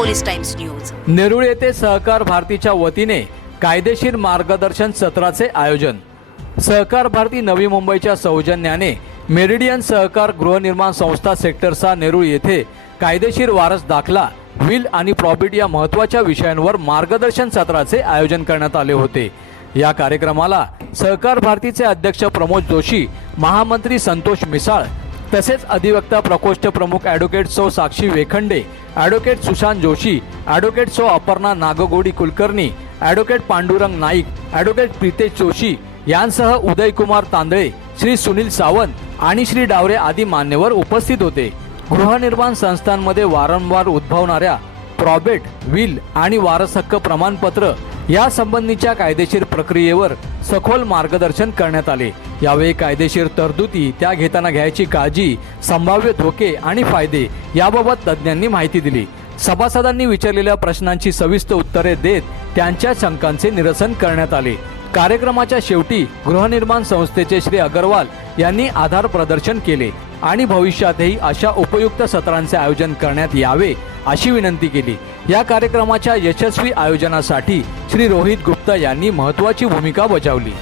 Police times news. Nerul येथे सहकार भारतीच्या वतीने कायदेशीर मार्गदर्शन सत्राचे आयोजन. सहकार भारती नवी मुंबईच्या सौजन्याने मेरिडियन सहकार गृहनिर्माण संस्था सेक्टर सहा नेरुळ येथे कायदेशीर वारस दाखला विल आणि प्रॉफिट या महत्त्वाच्या विषयांवर मार्गदर्शन सत्राचे आयोजन करण्यात आले होते. या कार्यक्रमाला सहकार भारतीचे अध्यक्ष प्रमोद जोशी महामंत्री संतोष मिसाळ तसेच अधिवक्ता प्रकोष्ठ प्रमुख ॲडव्होकेट सौ साक्षी वेखंडे ॲडव्होकेट सुशांत जोशी ॲडव्होकेट सौ अपर्णा नागगोडी कुलकर्णी ॲडव्होकेट पांडुरंग नाईक ॲडव्होकेट प्रितेश जोशी यांसह उदयकुमार तांदळे श्री सुनील सावंत आणि श्री डावरे आदी मान्यवर उपस्थित होते. गृहनिर्माण संस्थांमध्ये वारंवार उद्भवणाऱ्या प्रॉबेट विल आणि वारस हक्क प्रमाणपत्र या संबंधीच्या कायदेशीर प्रक्रियेवर सखोल मार्गदर्शन करण्यात आले. यावेळी कायदेशीर तरतुदी त्या घेताना घ्यायची काळजी संभाव्य धोके आणि फायदे याबाबत तज्ज्ञांनी माहिती दिली. सभासदांनी विचारलेल्या प्रश्नांची सविस्तर उत्तरे देत त्यांच्या शंकांचे निरसन करण्यात आले. कार्यक्रमाच्या शेवटी गृहनिर्माण संस्थेचे श्री अगरवाल यांनी आधार प्रदर्शन केले आणि भविष्यातही अशा उपयुक्त सत्रांचे आयोजन करण्यात यावे अशी विनंती केली. या कार्यक्रमाच्या यशस्वी आयोजनासाठी श्री रोहित गुप्ता यांनी महत्वाची भूमिका बजावली.